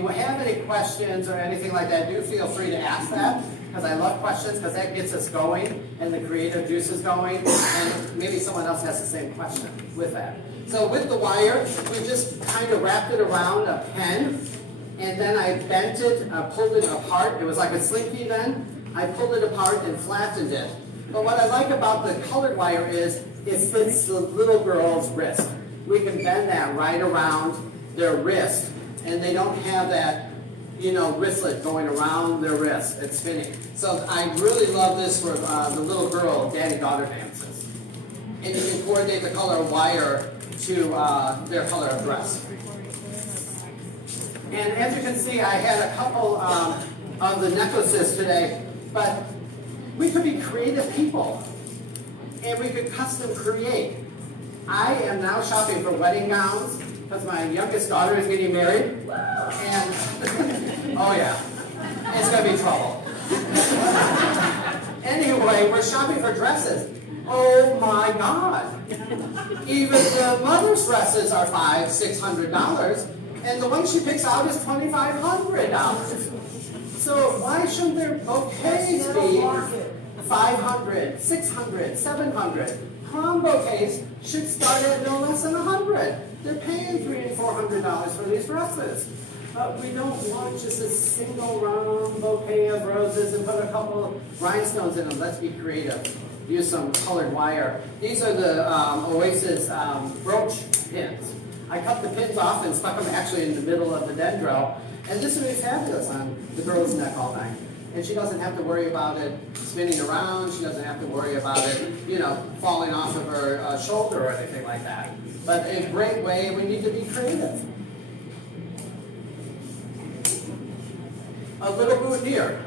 you have any questions or anything like that, do feel free to ask that, because I love questions, because that gets us going, and the creative juices going, and maybe someone else has the same question with that. So with the wire, we just kind of wrapped it around a pen, and then I bent it, pulled it apart. It was like a slinky then. I pulled it apart and flattened it. But what I like about the colored wire is it fits the little girl's wrist. We can bend that right around their wrist, and they don't have that, you know, wristlet going around their wrist and spinning. So I really love this for the little girl daddy-daughter dances. And you can coordinate the color of wire to their color of dress. And as you can see, I had a couple of the necklaces today, but we could be creative people, and we could custom create. I am now shopping for wedding gowns, because my youngest daughter is getting married, and oh yeah, it's going to be trouble. Anyway, we're shopping for dresses. Oh my God. Even the mother's dresses are $500–600, and the one she picks out is $2,500. So why shouldn't their bouquets be $500, $600, $700? Prom bouquets should start at no less than $100. They're paying $300 and $400 for these dresses. But we don't want just a single round bouquet of roses and put a couple of rhinestones in them. Let's be creative. Use some colored wire. These are the Oasis brooch pins. I cut the pins off and stuck them actually in the middle of the dendro. And this would be fabulous on the girl's neck all night. And she doesn't have to worry about it spinning around. She doesn't have to worry about it, you know, falling off of her shoulder or anything like that. But a great way, we need to be creative. A little boutonniere.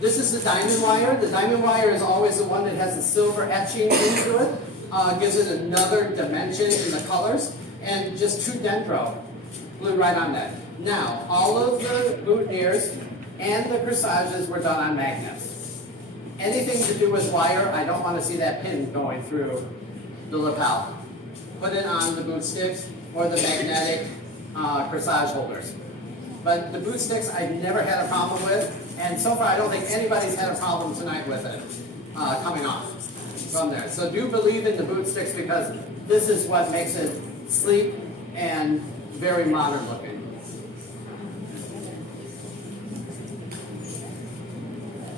This is the diamond wire. The diamond wire is always the one that has the silver etching into it. Gives it another dimension in the colors. And just 2 dendro glued right on that. Now, all of the boutonnieres and the corsages were done on magnets. Anything to do with wire, I don't want to see that pin going through the lapel. Put it on the boot sticks or the magnetic corsage holders. But the boot sticks I've never had a problem with, and so far I don't think anybody's had a problem tonight with it coming off from there. So do believe in the boot sticks, because this is what makes it sleek and very modern looking.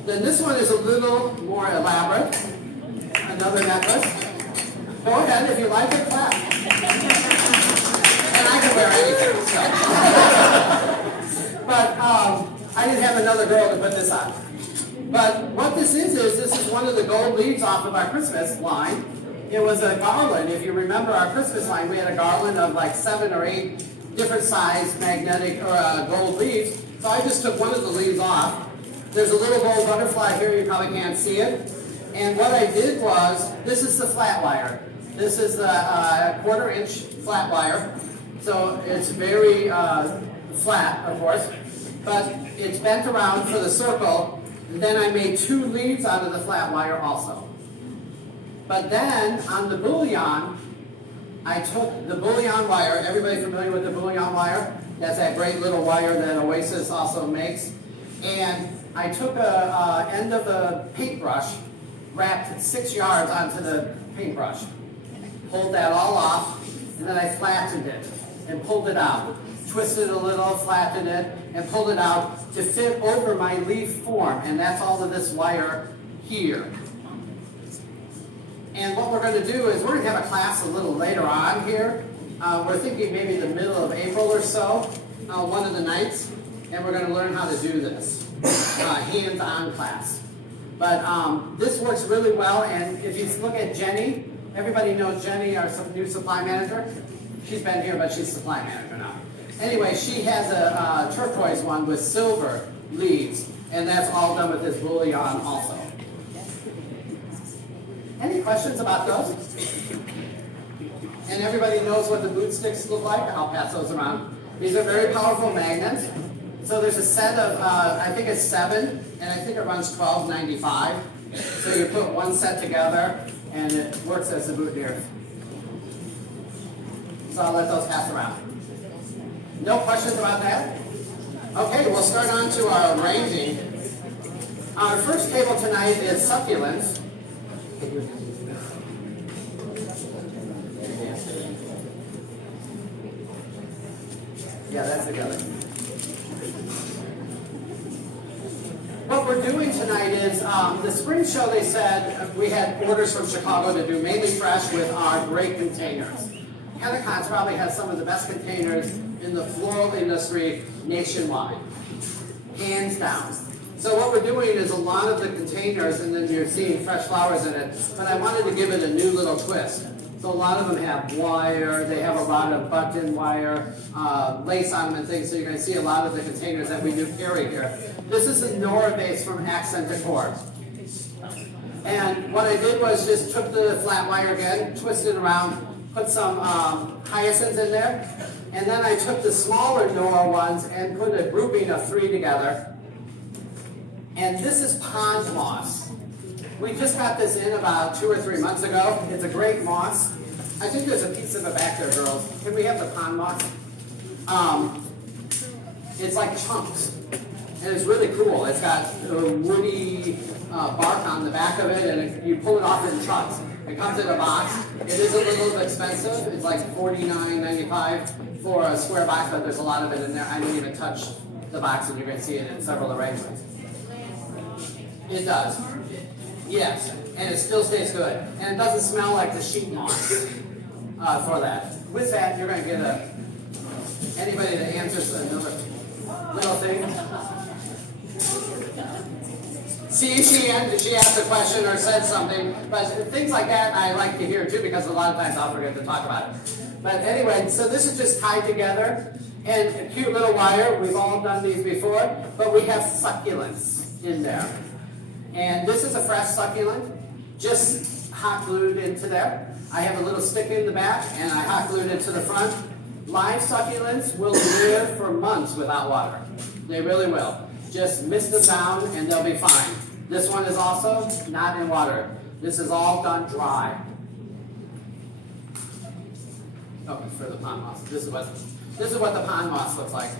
Then this one is a little more elaborate. Another necklace. Go ahead, if you like it, clap. And I can wear anything, so. But I didn't have another girl to put this on. But what this is one of the gold leaves off of our Christmas line. It was a garland. If you remember our Christmas line, we had a garland of like 7 or 8 different size magnetic or gold leaves. So I just took one of the leaves off. There's a little gold butterfly here, you probably can't see it. And what I did was, this is the flat wire. This is the 1/4 inch flat wire. So it's very flat, of course, but it's bent around for the circle. And then I made 2 leaves out of the flat wire also. But then on the bullion, I took the bullion wire. Everybody familiar with the bullion wire? That's that great little wire that Oasis also makes. And I took a end of a paintbrush, wrapped 6 yards onto the paintbrush, pulled that all off, and then I flattened it and pulled it out. Twisted a little, flattened it, and pulled it out to fit over my leaf form. And that's all of this wire here. And what we're going to do is we're going to have a class a little later on here. We're thinking maybe the middle of April or so, one of the nights, and we're going to learn how to do this. Hands-on class. But this works really well, and if you look at Jenny, everybody knows Jenny, our new supply manager. She's been here, but she's supply manager now. Anyway, she has a turquoise one with silver leaves, and that's all done with this bullion also. Any questions about those? And everybody knows what the boot sticks look like. I'll pass those around. These are very powerful magnets. So there's a set of, I think it's 7, and I think it runs $12.95. So you put one set together, and it works as a boutonniere. So I'll let those pass around. No questions about that? Okay, we'll start on to our arranging. Our first table tonight is succulents. Yeah, that's together. What we're doing tonight is, the spring show, they said, we had orders from Chicago to do mainly fresh with our great containers. Kennicott probably has some of the best containers in the floral industry nationwide, hands down. So what we're doing is a lot of the containers, and then you're seeing fresh flowers in it, but I wanted to give it a new little twist. So a lot of them have wire, they have a lot of button wire, lace on them and things, so you're going to see a lot of the containers that we do carry here. This is a Nora base from Accent Decor. And what I did was just took the flat wire again, twisted it around, put some hyacinths in there, and then I took the smaller Nora ones and put a grouping of 3 together. And this is pond moss. We just got this in about 2 or 3 months ago. It's a great moss. I think there's a piece of it back there, girls. Can we have the pond moss? It's like chunks. And it's really cool. It's got a woody bark on the back of it, and you pull it off in chunks. It comes in a box. It is a little expensive. It's like $49.95 for a square box, but there's a lot of it in there. I didn't even touch the box, and you're going to see it in several arrangements. It does. Yes, and it still stays good. And it doesn't smell like the sheet moss for that. With that, you're going to get anybody that answers another little thing. See, she asked a question or said something, but things like that I like to hear too, because a lot of times I'll forget to talk about it. But anyway, so this is just tied together, and a cute little wire. We've all done these before, but we have succulents in there. And this is a fresh succulent, just hot glued into there. I have a little stick in the back, and I hot glued it to the front. Live succulents will live for months without water. They really will. Just mist them down, and they'll be fine. This one is also not in water. This is all done dry. Oh, for the pond moss. This is what the pond moss looks like.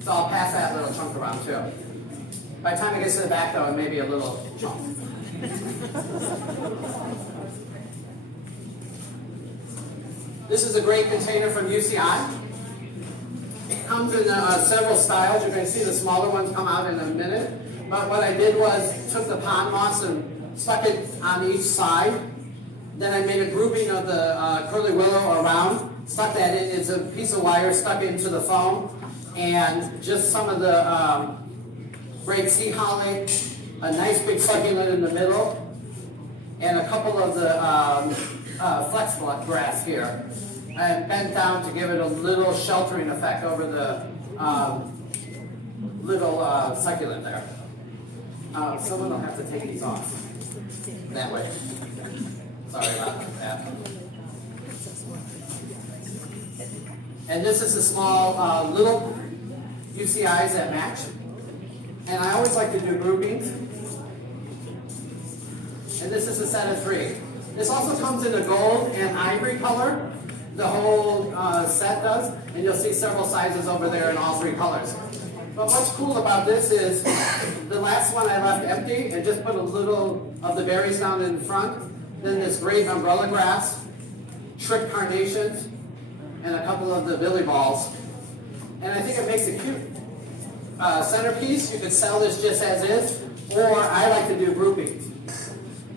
So I'll pass that little chunk around too. By the time it gets to the back, though, it may be a little chunk. This is a great container from UCI. It comes in several styles. You're going to see the smaller ones come out in a minute. But what I did was took the pond moss and stuck it on each side. Then I made a grouping of the curly willow around, stuck that in. It's a piece of wire stuck into the foam, and just some of the great sea holly, a nice big succulent in the middle, and a couple of the flex grass here. And bent down to give it a little sheltering effect over the little succulent there. Someone will have to take these off. That way. Sorry about that. And this is a small little UCIs that match. And I always like to do groupings. And this is a set of 3. This also comes in a gold and ivory color. The whole set does. And you'll see several sizes over there in all 3 colors. But what's cool about this is the last one I left empty and just put a little of the berries down in front. Then this great umbrella grass, trick carnations, and a couple of the billy balls. And I think it makes a cute centerpiece. You could sell this just as is, or I like to do groupings.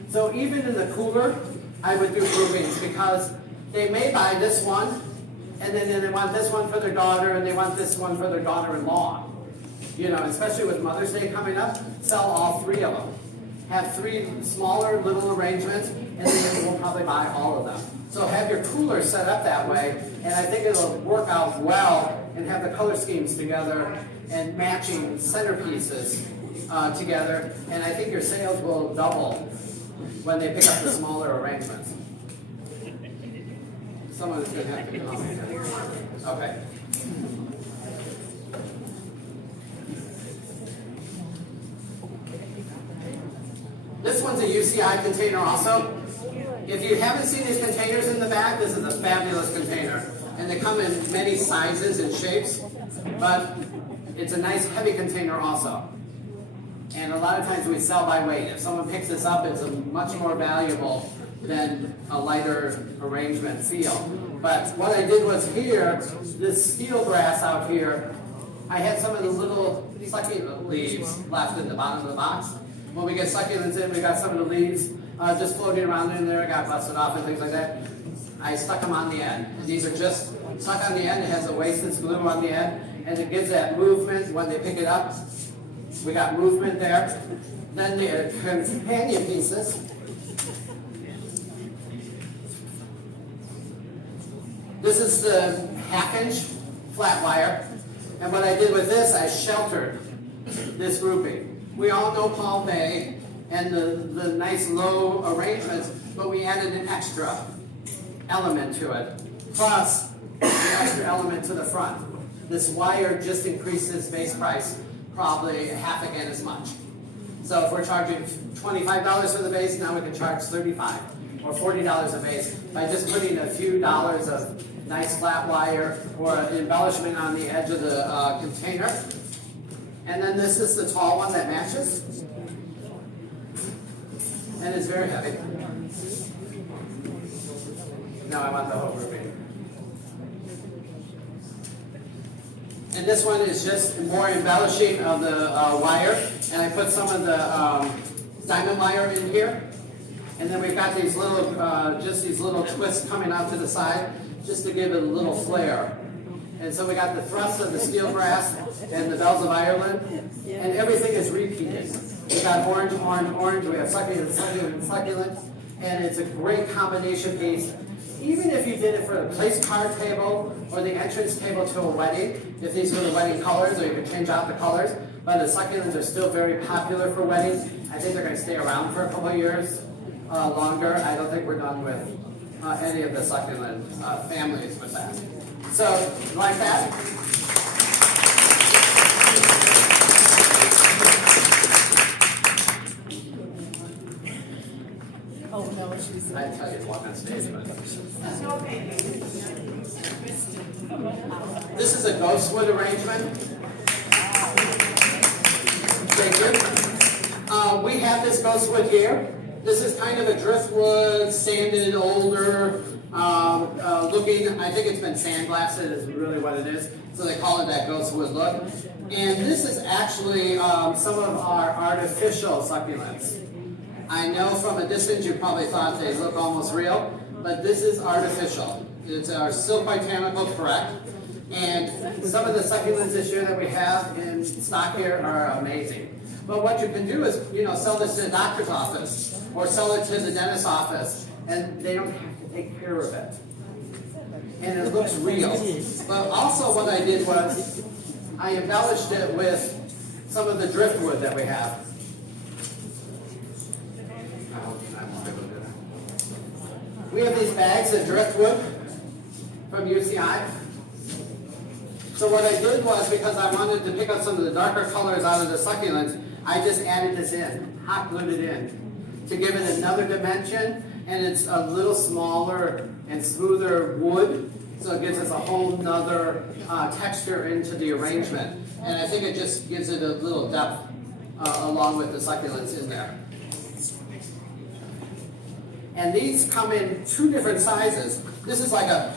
So even in the cooler, I would do groupings because they may buy this one, and then they want this one for their daughter, and they want this one for their daughter-in-law. You know, especially with Mother's Day coming up, sell all 3 of them. Have 3 smaller little arrangements, and then we'll probably buy all of them. So have your cooler set up that way, and I think it'll work out well and have the color schemes together and matching centerpieces together, and I think your sales will double when they pick up the smaller arrangements. Someone is going to have to come up here. Okay. This one's a UCI container also. If you haven't seen these containers in the back, this is a fabulous container. And they come in many sizes and shapes, but it's a nice heavy container also. And a lot of times we sell by weight. If someone picks this up, it's much more valuable than a lighter arrangement feel. But what I did was here, this steel grass out here, I had some of the little succulent leaves left in the bottom of the box. When we get succulents in, we got some of the leaves just floating around in there, got busted off and things like that. I stuck them on the end. And these are just stuck on the end. It has a wasted glue on the end, and it gives that movement when they pick it up. We got movement there. Then the companion pieces. This is the 1/2-inch flat wire. And what I did with this, I sheltered this grouping. We all know Palm Bay and the nice low arrangements, but we added an extra element to it. Plus, the extra element to the front. This wire just increases base price probably half again as much. So if we're charging $25 for the base, now we can charge $35 or $40 a base by just putting a few dollars of nice flat wire or an embellishment on the edge of the container. And then this is the tall one that matches. And it's very heavy. Now I want the whole grouping. And this one is just more embellishing of the wire. And I put some of the diamond wire in here. And then we've got these little, just these little twists coming out to the side, just to give it a little flair. And so we got the thrust of the steel brass and the bells of Ireland, and everything is repeated. We got orange, orange, orange, we have succulent, succulent, succulent, and it's a great combination piece. Even if you did it for the place card table or the entrance table to a wedding, if these were the wedding colors, or you could change out the colors, but the succulents are still very popular for weddings. I think they're going to stay around for a couple of years longer. I don't think we're done with any of the succulent families with that. So, like that. Oh, no, she's... I tell you to walk on stage, but... This is a ghost wood arrangement. Thank you. We have this ghost wood here. This is kind of a driftwood, sanded, older looking. I think it's been sandblasted is really what it is. So they call it that ghost wood look. And this is actually some of our artificial succulents. I know from a distance you probably thought they look almost real, but this is artificial. It's our silk botanical, correct? And some of the succulents this year that we have in stock here are amazing. But what you can do is, sell this to the doctor's office or sell it to the dentist's office, and they don't have to take care of it. And it looks real. But also what I did was I embellished it with some of the driftwood that we have. We have these bags of driftwood from UCI. So what I did was, because I wanted to pick up some of the darker colors out of the succulents, I just added this in, hot glued it in, to give it another dimension, and it's a little smaller and smoother wood, so it gives us a whole nother texture into the arrangement. And I think it just gives it a little depth along with the succulents in there. And these come in 2 different sizes. This is like a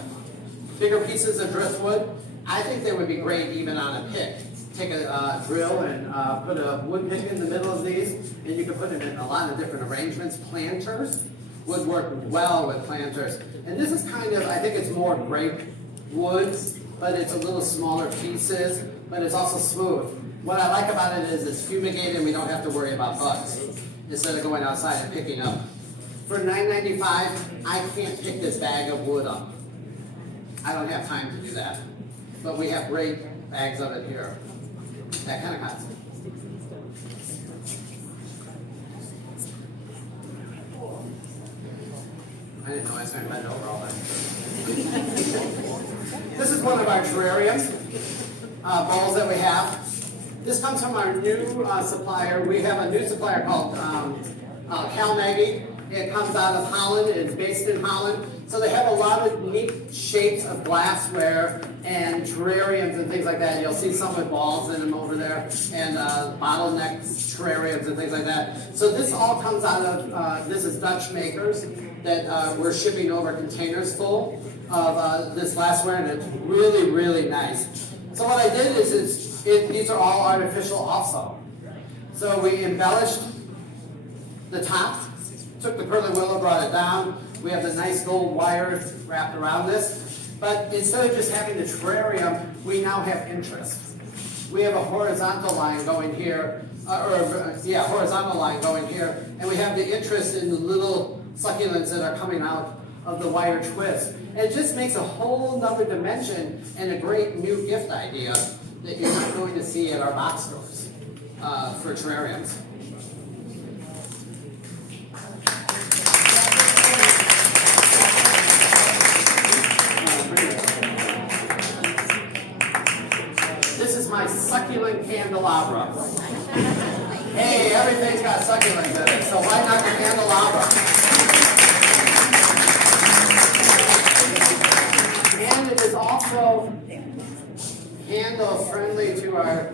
bigger pieces of driftwood. I think they would be great even on a pick. Take a drill and put a wood pick in the middle of these, and you can put it in a lot of different arrangements. Planters would work well with planters. And this is kind of, I think it's more grape wood, but it's a little smaller pieces, but it's also smooth. What I like about it is it's fumigated and we don't have to worry about bugs instead of going outside and picking up. For $9.95, I can't pick this bag of wood up. I don't have time to do that. But we have great bags of it here at Kennicott. I didn't know I was going to bend over all that. This is one of our terrariums, bowls that we have. This comes from our new supplier. We have a new supplier called Cal Maggie. It comes out of Holland. It's based in Holland. So they have a lot of neat shapes of glassware and terrariums and things like that. You'll see some with balls in them over there, and bottleneck terrariums and things like that. So this all comes out of, this is Dutch makers that we're shipping over containers full of this glassware, and it's really, really nice. So what I did is these are all artificial also. So we embellished the top, took the pearly willow, brought it down. We have the nice gold wire wrapped around this. But instead of just having the terrarium, we now have interest. We have a horizontal line going here, horizontal line going here, and we have the interest in the little succulents that are coming out of the wire twist. And it just makes a whole nother dimension and a great new gift idea that you're not going to see at our box stores for terrariums. This is my succulent candelabra. Hey, everything's got succulents in it, so why not the candelabra? And it is also candle friendly to our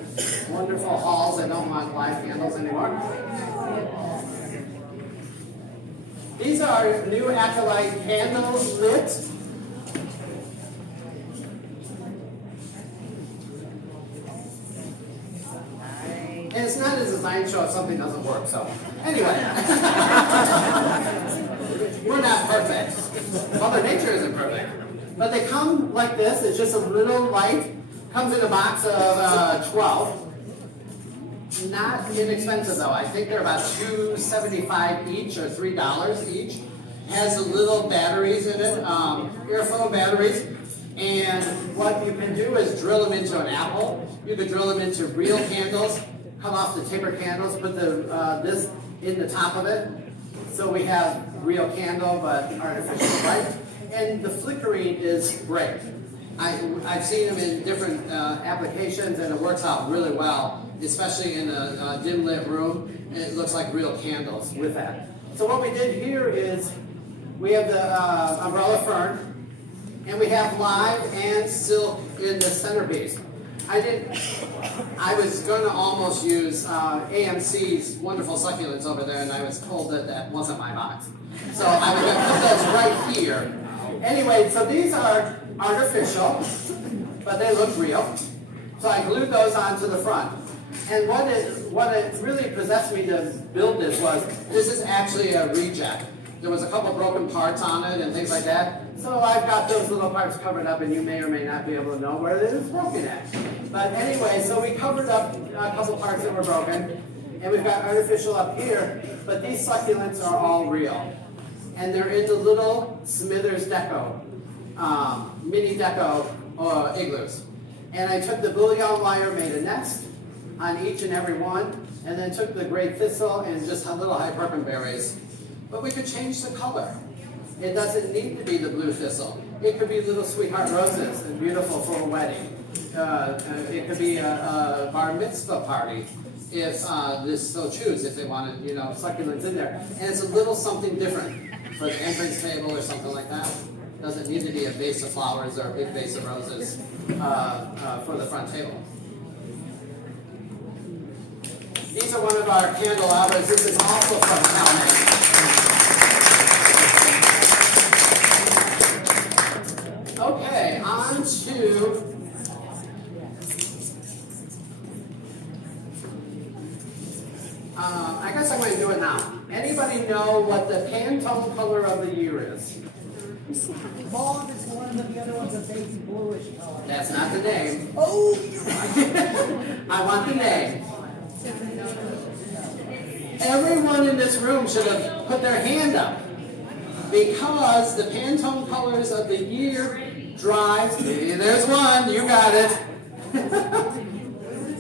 wonderful halls that don't want live candles anymore. These are new acolyte candles lit. And it's not a design show if something doesn't work, so anyway. We're not perfect. Mother Nature isn't perfect. But they come like this. It's just a little light. Comes in a box of 12. Not inexpensive though. I think they're about $2.75 each or $3 each. Has the little batteries in it, airflow batteries. And what you can do is drill them into an apple. You can drill them into real candles. Come off the taper candles, put this in the top of it. So we have real candle, but artificial light. And the flickering is great. I've seen them in different applications, and it works out really well, especially in a dim lit room. And it looks like real candles with that. So what we did here is we have the umbrella fern, and we have live and silk in the centerpiece. I was going to almost use AMC's wonderful succulents over there, and I was told that that wasn't my box. So I was going to put those right here. Anyway, so these are artificial, but they look real. So I glued those onto the front. And what it really possessed me to build this is actually a reject. There was a couple broken parts on it and things like that. So I've got those little parts covered up, and you may or may not be able to know where it is broken at. But anyway, so we covered up a couple parts that were broken, and we've got artificial up here, but these succulents are all real. And they're in the little Smithers Deco, mini Deco igloos. And I took the bullion wire, made a nest on each and every one, and then took the gray thistle and just little hypercon berries. But we could change the color. It doesn't need to be the blue thistle. It could be little sweetheart roses and beautiful for a wedding. It could be a bar mitzvah party if this so choose, if they wanted, succulents in there. And it's a little something different for the entrance table or something like that. Doesn't need to be a vase of flowers or a big vase of roses for the front table. These are one of our candelabras. This is also from Calmette. Okay, on to I guess I'm going to do it now. Anybody know what the Pantone color of the year is? Mauve is one, but the other one's a baby bluish color. That's not the name. Oh! I want the name. Everyone in this room should have put their hand up, because the Pantone colors of the year drives, there's one, you got it.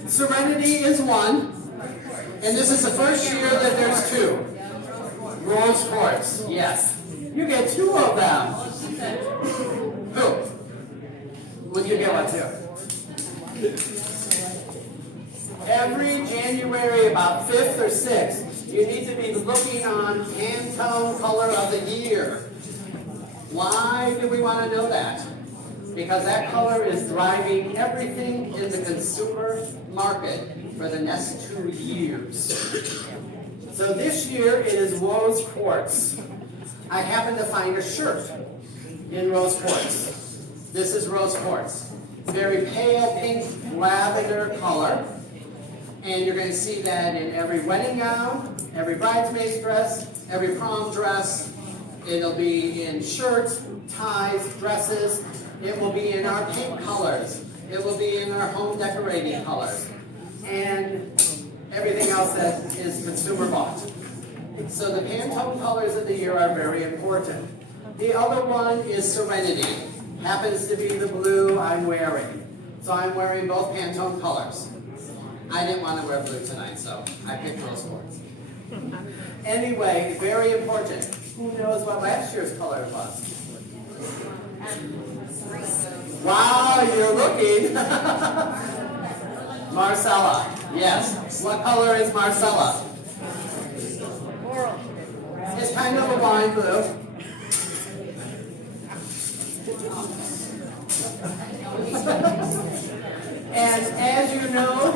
Serenity is one, and this is the first year that there's two. Rose quartz, yes. You get two of them. Who? Would you get one too? Every January, about 5th or 6th, you need to be looking on Pantone color of the year. Why do we want to know that? Because that color is driving everything in the consumer market for the next 2 years. So this year it is rose quartz. I happened to find a shirt in rose quartz. This is rose quartz. Very pale pink lavender color. And you're going to see that in every wedding gown, every bridesmaid's dress, every prom dress. It'll be in shirts, ties, dresses. It will be in our paint colors. It will be in our home decorating colors. And everything else that is consumer bought. So the Pantone colors of the year are very important. The other one is Serenity. Happens to be the blue I'm wearing. So I'm wearing both Pantone colors. I didn't want to wear blue tonight, so I picked rose quartz. Anyway, very important. Who knows what last year's color was? Wow, you're looking. Marcella. Yes. What color is Marcella? It's kind of a wine blue. And as you know,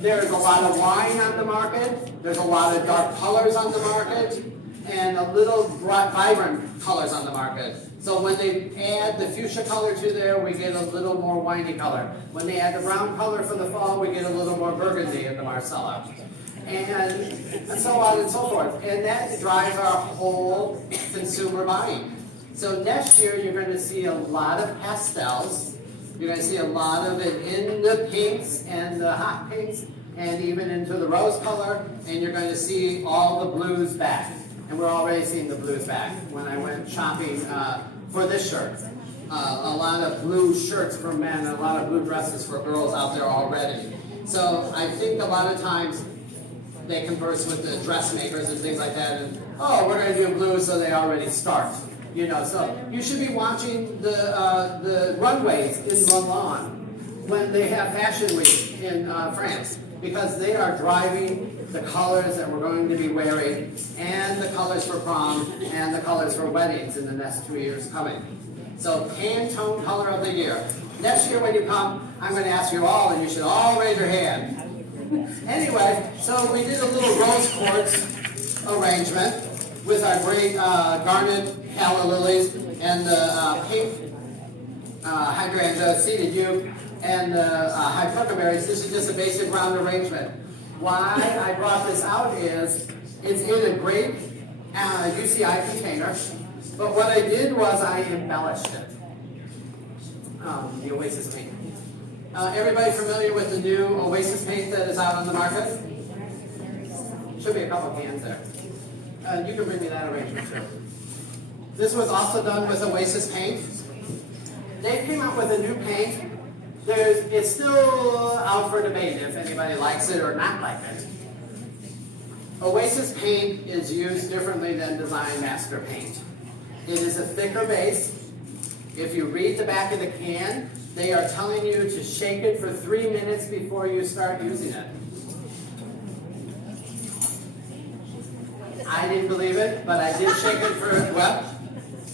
there's a lot of wine on the market, there's a lot of dark colors on the market, and a little vibrant colors on the market. So when they add the fuchsia color to there, we get a little more winey color. When they add the brown color for the fall, we get a little more burgundy in the Marcella. And so on and so forth. And that drives our whole consumer buying. So next year, you're going to see a lot of pastels. You're going to see a lot of it in the pinks and the hot pinks, and even into the rose color, and you're going to see all the blues back. And we're already seeing the blues back. When I went shopping for this shirt, a lot of blue shirts for men, and a lot of blue dresses for girls out there already. So I think a lot of times they converse with the dressmakers and things like that, and oh, we're going to do blue, so they already start. You know, so you should be watching the runways in Milan when they have Fashion Week in France, because they are driving the colors that we're going to be wearing, and the colors for prom, and the colors for weddings in the next 2 years coming. So Pantone color of the year. Next year when you come, I'm going to ask you all, and you should all raise your hand. Anyway, so we did a little rose quartz arrangement with our great garnet calla lilies and the pink hydrangea, seeded yew, and the hypercoberries. This is just a basic round arrangement. Why I brought this out is it's in a great UCI container, but what I did was I embellished it. The Oasis paint. Everybody familiar with the new Oasis paint that is out on the market? Should be a couple cans there. You can bring me that arrangement too. This was also done with Oasis paint. They came out with a new paint. It's still out for debate if anybody likes it or not like it. Oasis paint is used differently than Design Master paint. It is a thicker base. If you read the back of the can, they are telling you to shake it for 3 minutes before you start using it. I didn't believe it, but I did shake it for, well,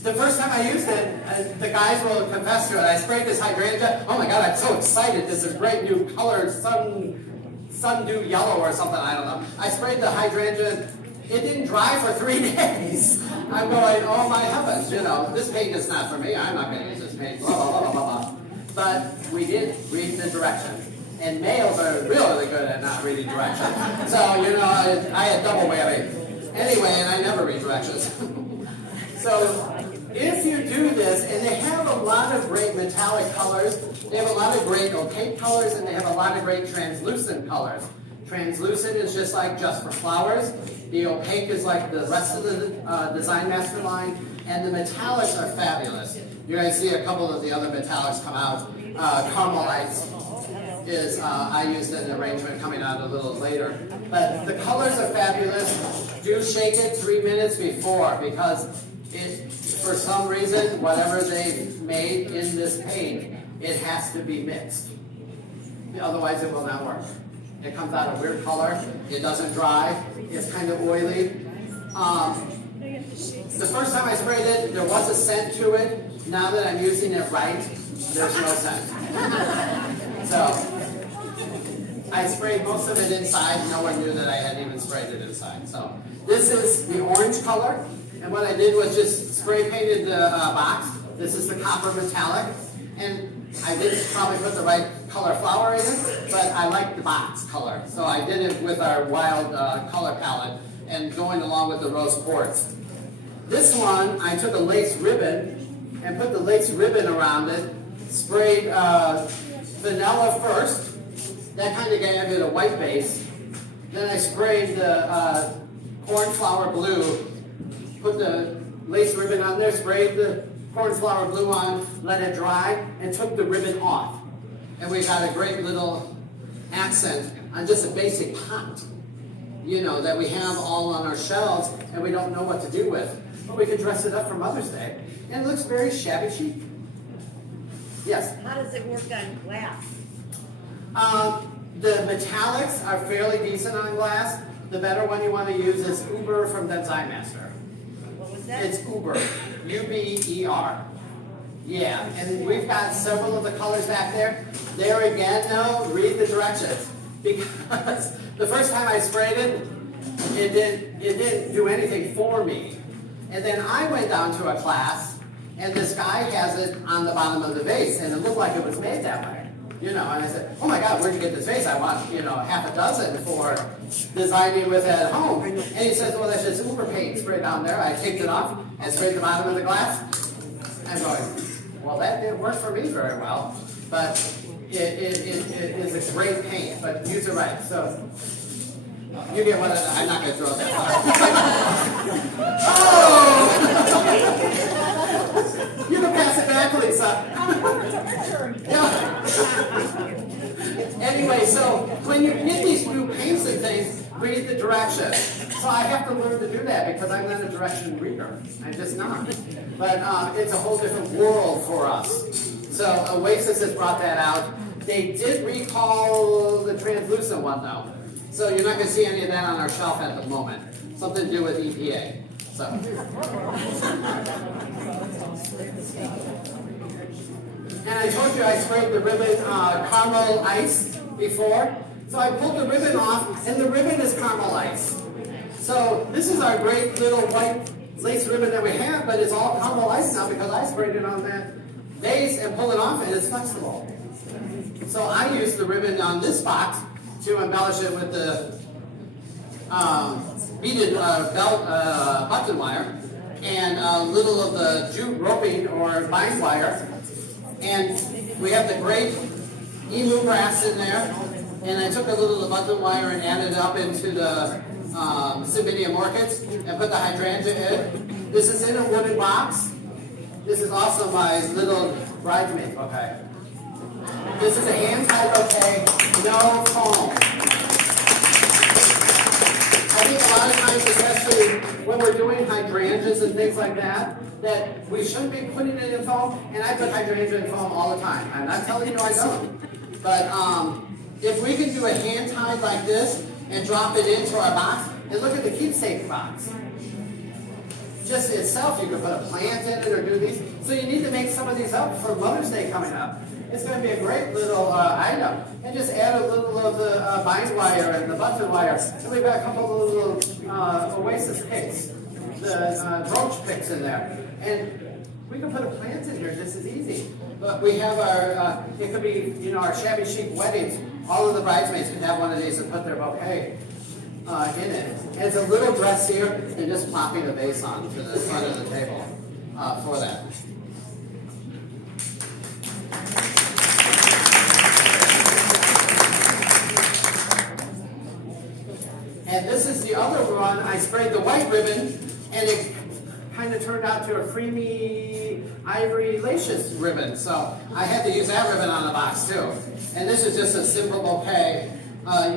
the first time I used it, the guys will confess to it. I sprayed this hydrangea. Oh my God, I'm so excited. This is a great new color, sundew yellow or something, I don't know. I sprayed the hydrangea. It didn't dry for 3 days. I'm going, oh my heavens, you know, this paint is not for me. I'm not going to use this paint, blah, blah, blah, blah, blah. But we did read the directions. And males are really good at not reading directions. So, you know, I had double whammy. Anyway, and I never read directions. So, if you do this, and they have a lot of great metallic colors, they have a lot of great opaque colors, and they have a lot of great translucent colors. Translucent is just for flowers. The opaque is like the rest of the Design Master line, and the metallics are fabulous. You're going to see a couple of the other metallics come out. Carmelites is, I used an arrangement coming out a little later. But the colors are fabulous. Do shake it 3 minutes before, because for some reason, whatever they've made in this paint, it has to be mixed. Otherwise, it will not work. It comes out a weird color. It doesn't dry. It's kind of oily. The first time I sprayed it, there was a scent to it. Now that I'm using it right, there's no scent. So I sprayed most of it inside. No one knew that I had even sprayed it inside. So this is the orange color. And what I did was just spray painted the box. This is the copper metallic. And I didn't probably put the right color flower in it, but I like the box color. So I did it with our wild color palette and going along with the rose quartz. This one, I took a lace ribbon and put the lace ribbon around it, sprayed vanilla first. That kind of gave it a white base. Then I sprayed the cornflower blue, put the lace ribbon on there, sprayed the cornflower blue on, let it dry, and took the ribbon off. And we got a great little accent on just a basic pot, you know, that we have all on our shelves and we don't know what to do with. But we can dress it up for Mother's Day, and it looks very shabby chic. Yes? How does it work on glass? The metallics are fairly decent on glass. The better one you want to use is Uber from Design Master. What was that? It's Uber, U-B-E-R. Yeah, and we've got several of the colors back there. There again, though, read the directions. Because the first time I sprayed it, it didn't do anything for me. And then I went down to a class, and this guy has it on the bottom of the vase, and it looked like it was made that way. You know, and I said, oh my God, where'd you get this vase? I want, you know, half a dozen for designing with at home. And he says, well, that's just Uber paint sprayed down there. I taped it off and sprayed the bottom of the glass. I'm going, well, that didn't work for me very well, but it is a great paint, but use it right. So you get one of the, I'm not going to throw that far. Oh! You can pass it back, Lisa. Yeah. Anyway, so when you get these new paints and things, read the directions. So I have to learn to do that because I'm not a direction reader. I'm just not. But it's a whole different world for us. So Oasis has brought that out. They did recall the translucent one though. So you're not going to see any of that on our shelf at the moment. Something to do with EPA. So. And I told you I sprayed the ribbon caramel ice before. So I pulled the ribbon off, and the ribbon is caramel ice. So this is our great little white lace ribbon that we have, but it's all caramel ice now because I sprayed it on that vase and pulled it off, and it's flexible. So I used the ribbon on this box to embellish it with the beaded belt button wire and a little of the jute roping or bind wire. And we have the great emu grass in there. And I took a little of the button wire and added it up into the Cymbidium orchids and put the hydrangea in. This is in a wooden box. This is also my little bridesmaid bouquet. This is a hand-tied bouquet, no foam. I think a lot of times, especially when we're doing hydrangeas and things like that, that we shouldn't be putting it in foam, and I put hydrangea in foam all the time. I'm not telling you I don't. But if we can do a hand-tied like this and drop it into our box, and look at the keepsake box. Just itself, you could put a plant in it or do these. So you need to make some of these up for Mother's Day coming up. It's going to be a great little item. And just add a little of the bind wire and the button wire. And we've got a couple of little Oasis picks, the brooch picks in there. And we can put a plant in here just as easy. But we have our, it could be, you know, our shabby chic weddings. All of the bridesmaids can have one of these and put their bouquet in it. And it's a little dressier than just plopping a vase on to the front of the table for that. And this is the other one. I sprayed the white ribbon, and it kind of turned out to a creamy ivory lacious ribbon. So I had to use that ribbon on the box too. And this is just a simple bouquet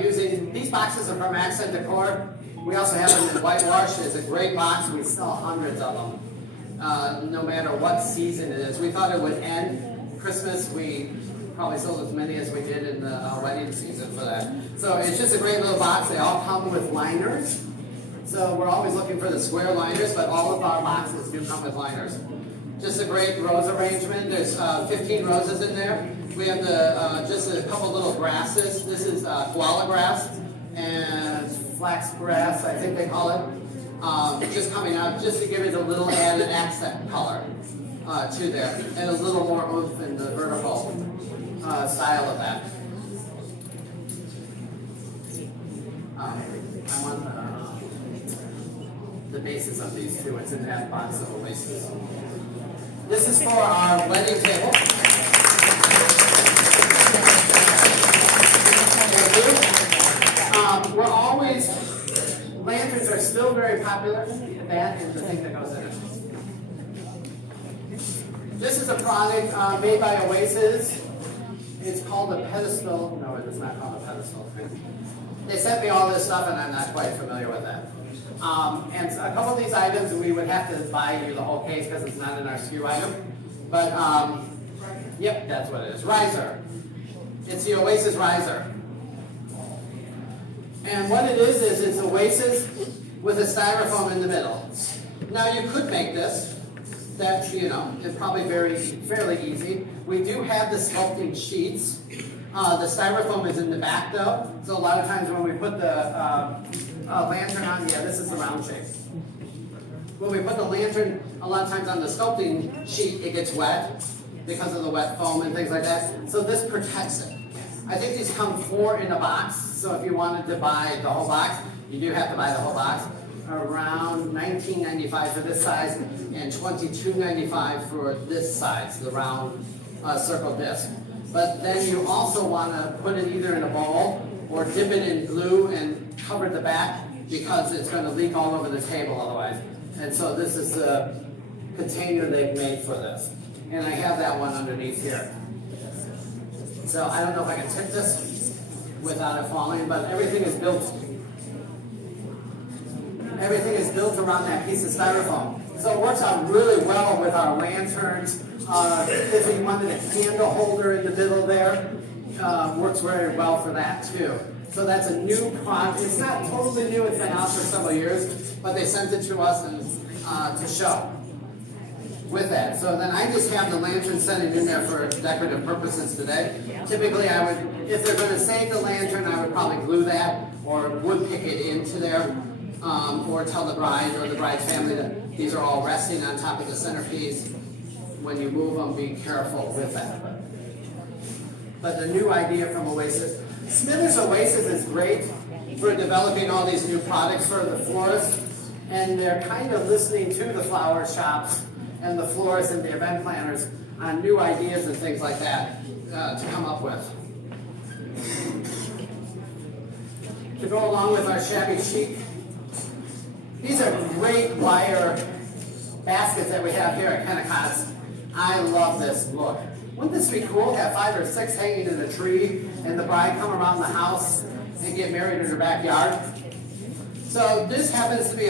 using, these boxes are from Accent Decor. We also have them in whitewash. It's a great box. We sell hundreds of them, no matter what season it is. We thought it would end Christmas. We probably sold as many as we did in the wedding season for that. So it's just a great little box. They all come with liners. So we're always looking for the square liners, but all of our boxes do come with liners. Just a great rose arrangement. There's 15 roses in there. We have the just a couple little grasses. This is koala grass and flax grass, I think they call it. Just coming out, just to give it a little added accent color to there, and a little more oomph in the vertical style of that. I want the bases of these two. It's in that box of Oasis. This is for our wedding table. We're always, lanterns are still very popular. That is the thing that goes in it. This is a product made by Oasis. It's called a pedestal. No, it is not called a pedestal. They sent me all this stuff and I'm not quite familiar with that. And a couple of these items we would have to buy you the whole case because it's not in our SKU item. But, yep, that's what it is. Riser. It's the Oasis Riser. And what it is it's Oasis with a styrofoam in the middle. Now you could make this. That, is probably fairly easy. We do have the sculpting sheets. The styrofoam is in the back though, so a lot of times when we put the lantern on, yeah, this is the round shape. When we put the lantern, a lot of times on the sculpting sheet, it gets wet because of the wet foam and things like that. So this protects it. I think these come 4 in a box, so if you wanted to buy the whole box, you do have to buy the whole box. Around $19.95 for this size and $22.95 for this size, the round circle disc. But then you also want to put it either in a bowl or dip it in glue and cover the back because it's going to leak all over the table otherwise. And so this is the container they've made for this. And I have that one underneath here. So I don't know if I can tip this without it falling, but everything is built around that piece of styrofoam. So it works out really well with our lanterns. If you wanted a candle holder in the middle there, works very well for that too. So that's a new product. It's not totally new, it's been out for several years, but they sent it to us and to show with that. So then I just have the lantern setting in there for decorative purposes today. Typically I would, if they're going to save the lantern, I would probably glue that or wood pick it into there. Or tell the bride or the bride's family that these are all resting on top of the centerpiece. When you move them, be careful with that. But the new idea from Oasis, Smithers Oasis is great for developing all these new products for the florists, and they're kind of listening to the flower shops and the florists and the event planners on new ideas and things like that to come up with. To go along with our shabby chic, these are great wire baskets that we have here at Kennicott's. I love this look. Wouldn't this be cool? Have 5 or 6 hanging in a tree and the bride come around the house and get married in her backyard. So this happens to be